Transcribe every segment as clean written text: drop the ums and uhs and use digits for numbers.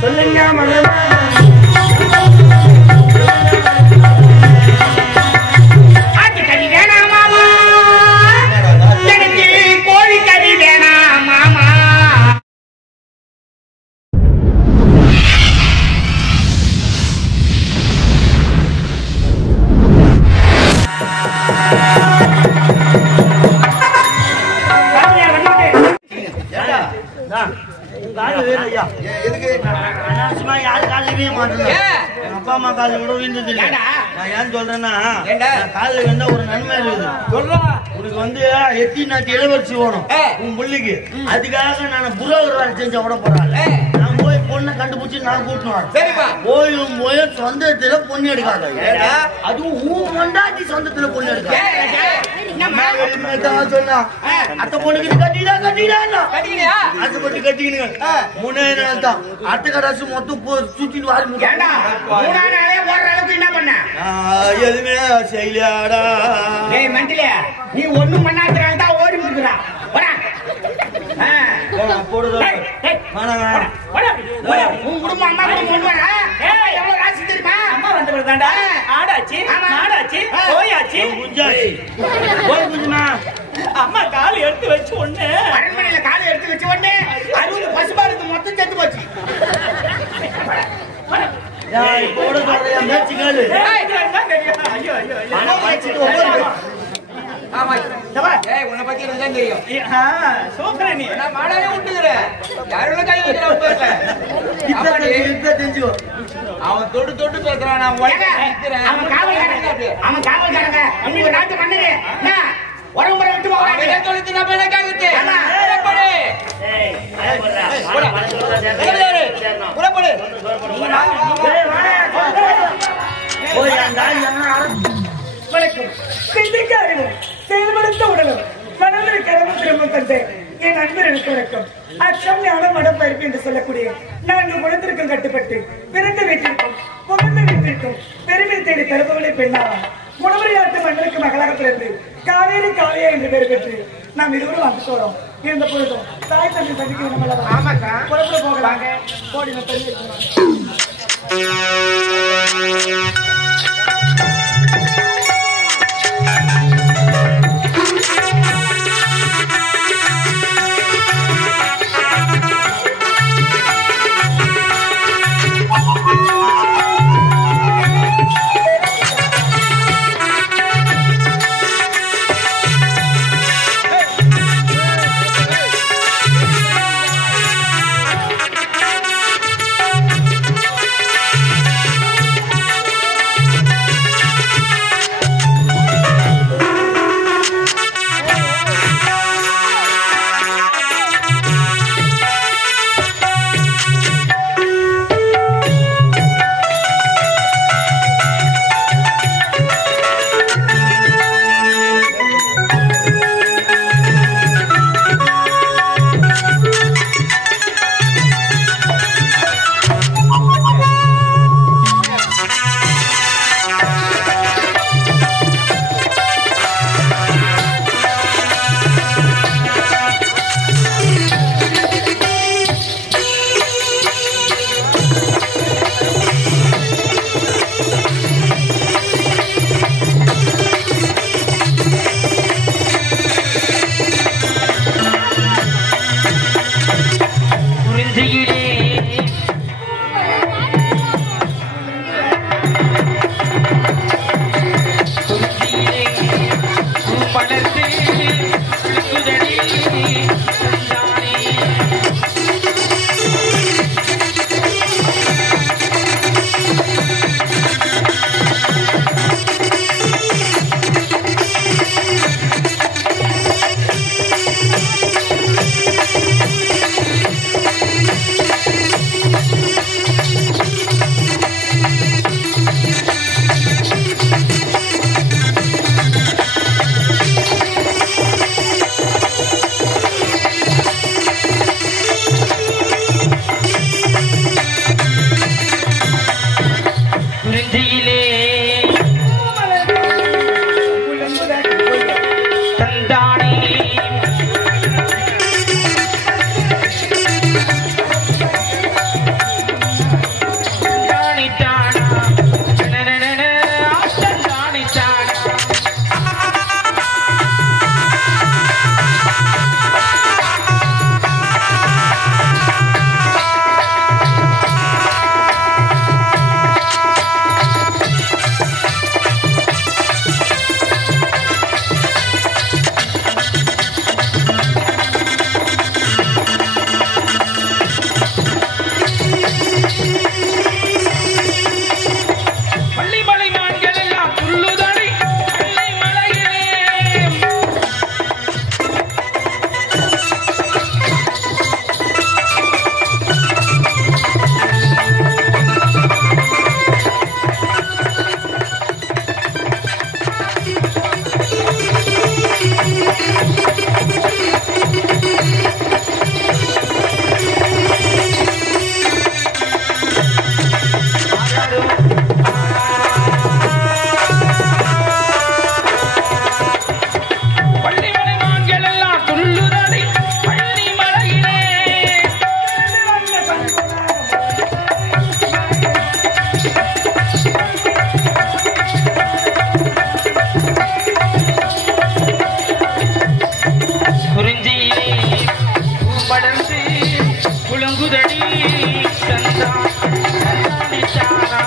சொல்லுங்க மகன் அப்பா அம்மா கால கூட விழுந்தது நான் ஏன் சொல்றேன்னா காலில் விழுந்தா ஒரு நன்மை இருக்குது உனக்கு வந்து எத்தி நாட்டு இளவரசி வேணும் உன் புள்ளிக்கு அதுக்காக நான் புரோகர் வேலை செஞ்ச விட போறேன் நான் போய் பொண்ணை கண்டுபிடிச்சு நான் கூட்டணும் போய் சொந்தத்துல பொண்ணு எடுக்காத அதுவும் ஊன் கொண்டாட்டி சொந்தத்துல பொண்ணு எடுக்காத சொன்னா அத்தை பொண்ணுக்கு கட்டிடா ஆசைப்பட்டு கட்டிக்கணுங்க 3 நாள் தான் அத்தை கடாசு மொத்தம் சுத்திட்டு வாரி என்ன பண்ண எதுவுமே செய்யலாடா நீ ஒண்ணும் பண்ணாதான் ஓடி முடிக்கிறா உன் குடும்பம் அம்மா குடும்பம் எவ்வளவு ராசி தெரியுமா அம்மா வந்தா ஆடாச்சு நாடாச்சு போயாச்சு அம்மா காலை எடுத்து வச்சு ஒண்ணு அரண்மனையில காலை எடுத்து வச்சு ஒண்ணு 60 பசுமாடுக்கு மொத்தம் செத்து போச்சு உன்னை பத்தி எனக்கு தெரியும் அவன் தொட்டு தொட்டு பேசுறான் அவன் காவல்காரங்க நாட்டு பண்ணுங்க உடம்புற விட்டு செயல்படுத்த உடலும் மனதில் கரவு திரும்ப தந்து என் நண்பர்களுக்கு வணக்கம் அச்சம் ஞானம் மடப்பயிர்ப்பு என்று சொல்லக்கூடிய 4 குணத்திற்கும் கட்டுப்பட்டு பிறந்த வீட்டிற்கும் புகழ்ந்த வீட்டிற்கும் பெருமை தேடி தருபவளை பெண்ணாவா முனவரியாட்டு மன்னருக்கு மகளாக பிறந்து காவேரி காவியா என்று பெயர் பெற்று நாம் இருவரும் வந்து போறோம் இருந்த பொழுதும் தாய் தந்தை சந்திக்க வேண்டும் புறப்பட போகலாங்க கோடி தண்ணி போகுதடி சந்தா சந்தானிச்சானா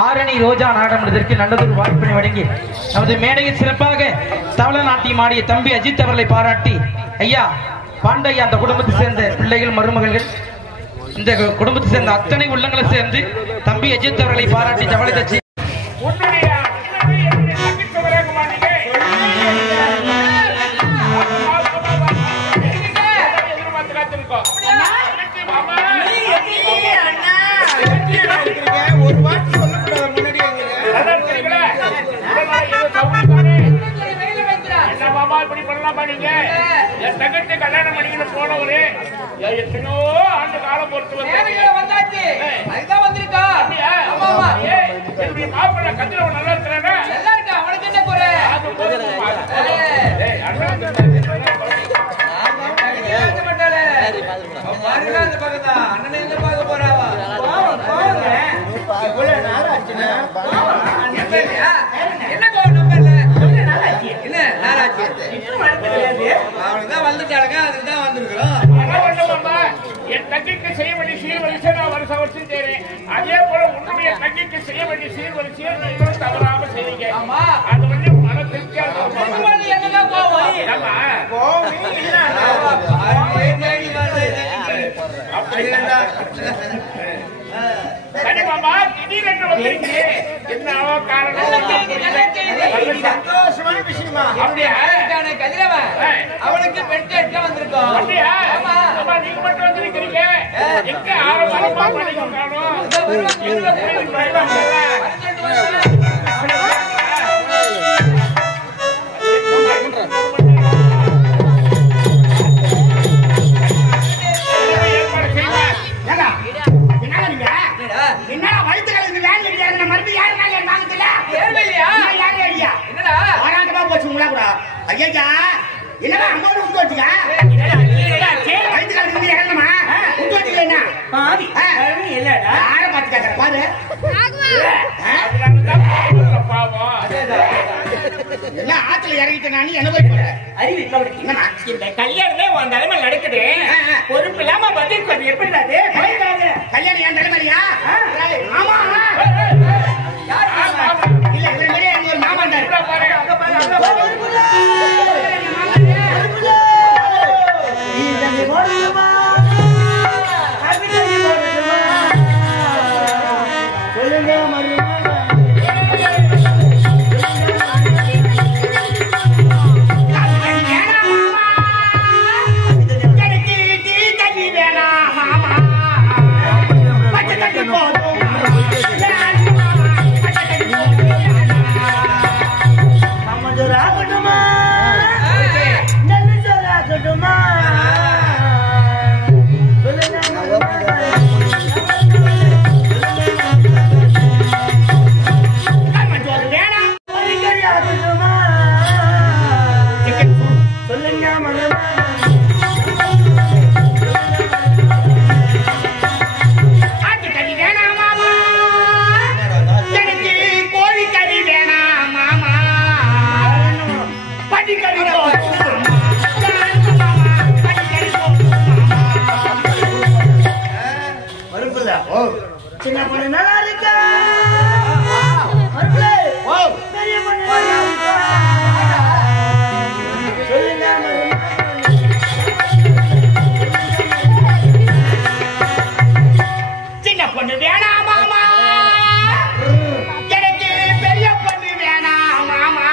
ஆரணி ரோஜா நாடகத்திற்கு நல்லதொரு வாய்ப்பினை வழங்கி நமது மேடையில் சிறப்பாக தவள நாட்டியம் ஆடிய தம்பி அஜித் அவர்களை பாராட்டி ஐயா பாண்டையா அந்த குடும்பத்தை சேர்ந்த பிள்ளைகள் மருமகள்கள் இந்த குடும்பத்தை சேர்ந்த அத்தனை உள்ளங்களை சேர்ந்து தம்பி அஜித் அவர்களை பாராட்டி தவளை தச்சு கல்யாணம் பண்ணிக்கிட்டு போனவரு எத்தனையோ ஆண்டு காலம் பொறுத்து மாப்பிள்ள கத்திரவன் நல்லா இருக்கிறாங்க அவனுக்கு என்ன போற அண்ணனை எந்த பார்க்க போறாவா என்ன நம்பர்ல என்ன நாராஜி அவனுக்குதான் வந்துட்டாளுங்க அதுக்குதான் வந்திருக்கிறோம் என் தங்கிக்கு செய்ய வேண்டிய சீர்வரிசை நான் வருஷம் வருஷம் செய்றேன் அதே போல உன்னுடைய தங்கிக்கு செய்ய வேண்டிய சீர்வரிசையை நீங்களும் தவறாம செய்வீங்க அது வந்து மன திருப்தியா சரி மாமா திடீரென்று வந்திருக்கீங்க என்ன காரணம் சந்தோஷமான விஷயமா அப்படியே கதிரவன் அவனுக்கு பெண் கேட்க வந்திருக்கோம். நீங்க மட்டும் வந்திருக்கீங்க. எங்க ஆரம்பமா என்னடா வயிற்று கலந்து வேலை இல்லையா மருந்து யாருனால வாங்கல என்னடா ஆராட்டமா போச்சு உங்களா கூட ஐயா என்னடா அம்மா விட்டு வச்சுக்க வயிற்று கலந்து இறங்கணுமா விட்டு வச்சுக்கல என்ன பாதி இல்லடா யாரை பார்த்து கேட்கற பாரு எல்லாம் ஆத்துல இறங்கிட்ட நான் என்ன போய் போறேன் அறிவு என்னமா இந்த கல்யாணமே உன் தலைமை நடக்குது பொறுப்பு இல்லாம பதில் சொல்லி எப்படி கல்யாணம் என் தலைமையா ஆமா இல்ல இவரு மாதிரியே ஒரு மாமா சின்ன பொண்ணு நல்லா இருக்கா பெரிய பொண்ணு சொல்லுங்க சின்ன பொண்ணு வேணாம் மாமா எனக்கு பெரிய பொண்ணு வேணாம் மாமா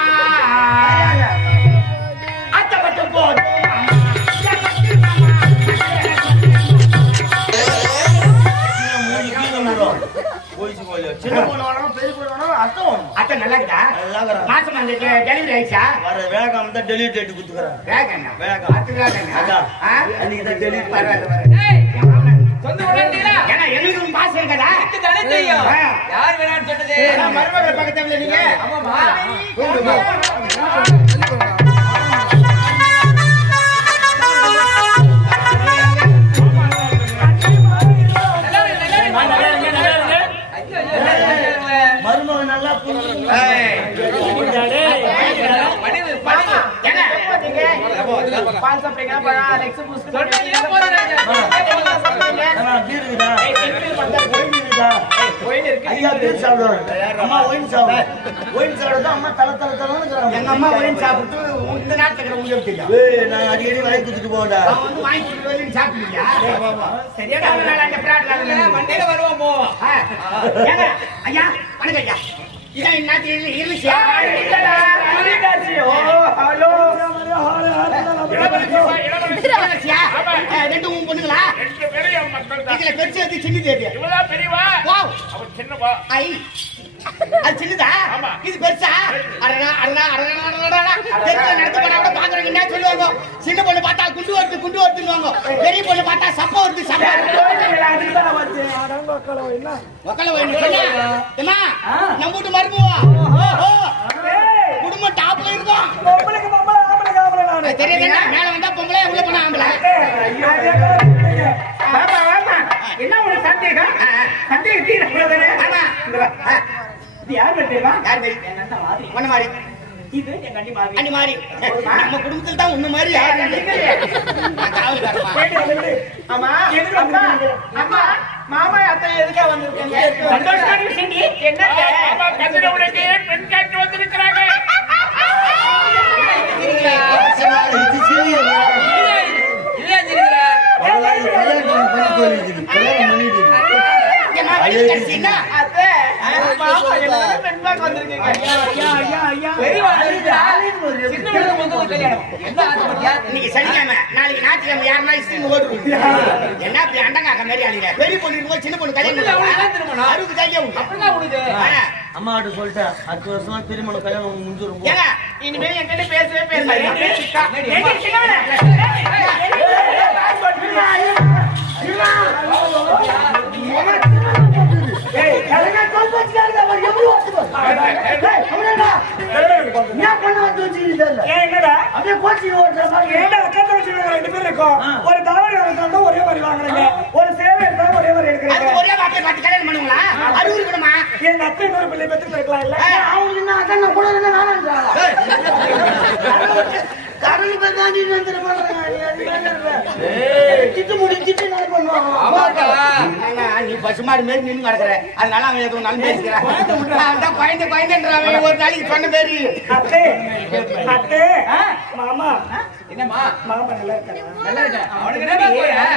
அத்தை மட்டும் போதும் சின்ன பொண்ணு வேணும் பெரிய பொண்ணு வேணும் அத்தை நல்லா இருக்கா மாசம் அந்த டெலிவரி ஆயிடுச்சா வர வேகம் தான் டெலிவரி டேட் குடுத்துக்கறேன் வேகம் வேகம் அதான் அன்னைக்கு தான் டெலிவரி சொந்த உடனேடா ஏன்னா எங்களுக்கு பாஸ் இருக்கடா எனக்கு தானே தெரியும் யார் வேணாம்னு சொன்னது மருமகளை பக்கத்துல நீங்க ஆமாமா மருமக நல்லா ஐயா பேர் சாப்பிடுவாங்க அம்மா ஒயின் சாப்பிடுவாங்க ஒயின் சாப்பிடுறது அம்மா தலை தலை தலைன்னு எங்க அம்மா ஒயின் சாப்பிட்டு இந்த நாட்டுல உங்களுக்கு தெரியும் நான் அடிக்கடி வாங்கி கொடுத்துட்டு போவேன்டா வந்து வாங்கி கொடுத்து சாப்பிடுவியா சரியா அந்த பிராட்ல வண்டியில வருவோம் போவோம் ஐயா வணக்கம் ஐயா இதான் இந்நாட்டு இருந்துச்சியா ரெண்டு மூணு பொண்ணுங்களா இதுல பெருசு அது சின்னது அது சின்னதா இது பெருசா நடத்த போனா கூட பாக்குறவங்க என்ன சொல்லுவாங்க சின்ன பொண்ணு பார்த்தா குண்டு வருதுன்னு பெரிய பொண்ணு பார்த்தா சப்ப வருது நம்ம வீட்டு மருமவா குடும்பம் டாப்ல இருக்கும் தெரியுது மேல வந்தா பொம்பளை உள்ள போனா ஆம்பளை என்ன ஒரு சந்தேகம் இது அண்ணி மாதிரி நம்ம குடும்பத்தில் தான் உன்ன மாதிரி மாமா அத்தை எதுக்கா வந்திருக்கீங்க பெண் காட்டு வந்திருக்கிறாங்க பார்க்க வந்திருக்கீங்க. பெரியவா சின்னவனுக்கு முதல்ல கல்யாணம். என்ன ஆசைப்பட்டியா? இன்னைக்கு சனிக்கிழமை, நாளைக்கு ஞாயிற்றுக்கிழமை யாருன்னா இஸ்தின் ஓடுறோம். என்ன அப்படி அண்டங்காக்க மாதிரி அழிக்கிற? பெரிய பொண்ணு இருக்கும்போது சின்ன பொண்ணு கல்யாணம் திருமணம் அறுபது கையா உண்டு. அப்படிதான் உனக்கு அம்மா கிட்ட சொல்லிட்டேன் 10 வருஷமா திருமணம் கல்யாணம் முடிஞ்சிரும். ஏங்க இனிமேல் என்கிட்ட பேசவே பேசாதீங்க. ஒரு தவறு ஒரே மாதிரி வாங்குறீங்க, ஒரு சேவை எடுத்தா ஒரே மாதிரி எடுக்கிறீங்க. ஒரே வார்த்தை பார்த்து கல்யாணம் பண்ணுங்களா? அறுபது இருக்கணுமா? எங்க அத்தை இன்னொரு பிள்ளை பெற்று இருக்கலாம் இல்ல? அவங்க என்ன அதான் கூட என்ன வேணான்றாங்க. கடல் பத்தாண்டி நீ பசுமாடு மாரி நின்று கிடக்குற, அதனால அவன் எதுவும் நல்ல பேசுகிறான். ஒரு நாளைக்கு சொன்ன பேரு அத்தை அத்தை மாமா என்னம்மா மாமா நல்லா இருக்காங்க. நல்லா இருக்காங்க. அவனுக்கு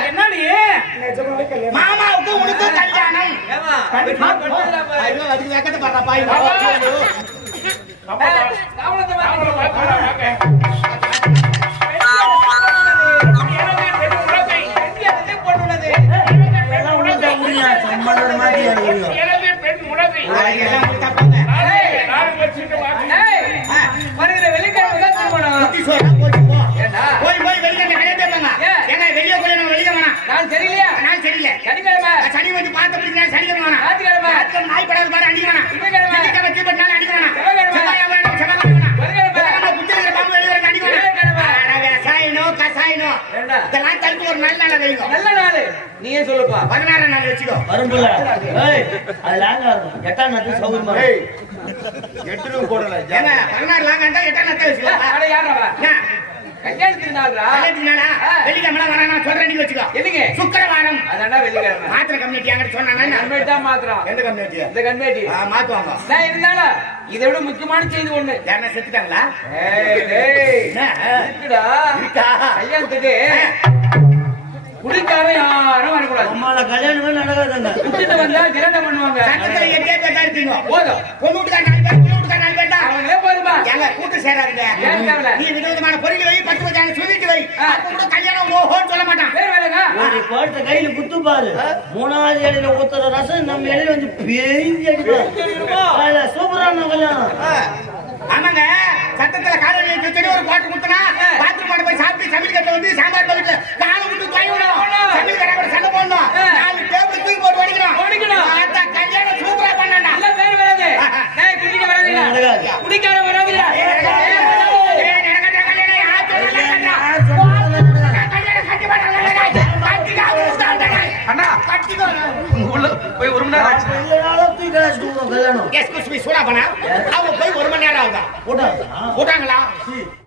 என்னடி நிஜமாவே கல்யாணம்? மாமாவுக்கு உனக்கு கல்யாணம். அதுக்கு வெக்கத்தை பாடுறா பாய். சனி வந்து பார்த்து பிடிக்கிறேன். சனிக்கிழமை நாய் படம் பாரு அடிக்கணும். நல்ல நாள் நீயே சொல்லுப்பா. 16 நாள் வச்சுக்கோ. வரும்புல அது லாங்கா இருக்கும். 8ஆம் நாள் சௌகரியமா 8 ரூபா போடல. ஏங்க 16 லாங்கண்டா 8ஆம் நாள் வச்சுக்கோ. அட யாரவா கல்யாணத்துக்கு நாள்ரா? கல்யாணத்துக்கு நாளா? வெள்ளிக்கிழமை வர நான் சொல்றேன், நீ வச்சுக்கோ. எதுக்கு? சுக்கிரவாரம். அதான்டா வெள்ளிக்கிழமை. மாத்திர கம்யூனிட்டி அங்க சொன்னானே கம்யூனிட்டி தான் மாத்திரம். எந்த கம்யூனிட்டி? இந்த கம்யூனிட்டி மாத்துவாங்க. நான் இருந்தாலும் இதை விட முக்கியமான செய்தி ஒண்ணு. யாரா செத்துட்டாங்களா? இருக்குடா. கல்யாணத்துக்கு குடிக்காரன் யாரும் வரக்கூடாது. அம்மால கல்யாணமே நடக்காதுங்க. குடிச்சிட்டு வந்தா திரண்ட பண்ணுவாங்க. சட்டத்துல 8 பேர் தான் இருக்கீங்க. போதும். பொண்ணு வீட்டுக்கார 4 பேர், பொண்ணு வீட்டுக்கார 4 பேர் தான். அவங்களே போதுமா? எங்க கூட்டு சேராதுங்க. நீ விதவிதமான பொருள் வை, 10 வகையான சொல்லிட்டு வை. அப்ப கூட கல்யாணம் ஓஹோன்னு சொல்ல மாட்டான். பேர் வேலைங்க. ஒரு கோட்டை கையில குத்து பாரு. 3வது இடையில ஊத்துற ரசம் நம்ம இடையில வந்து பேய்ந்து அடிக்கும். சூப்பரான கல்யாணம். ஆமாங்க, சட்டத்துல காலையில வச்சு ஒரு பாட்டு குத்துனா பாத்ரூம் பாட்டு போய் சாப்பிட்டு சமையல் கட்டில வந்து சாம்பார் பக்கத்துல காலை விட்டு கைவிடும். சமையல் கடை கூட சண்டை போடணும். 4 டேபிள் தூக்கி போட்டு ஓடிக்கணும். கல்யாணம் சூப்பரா பண்ணா. நல்ல பேர் வராது. குடிக்க வராதுங்க. குடிக்கார வராதுங்க. அண்ணா உள்ள போய் 1 மணி நேரம் ஆச்சு. கல்யாணம். எஸ்கூஸ் மீ, சூடா பண்ணா அவங்க போய் 1 மணி நேரம் ஆகுதா? போட்டாங்களா?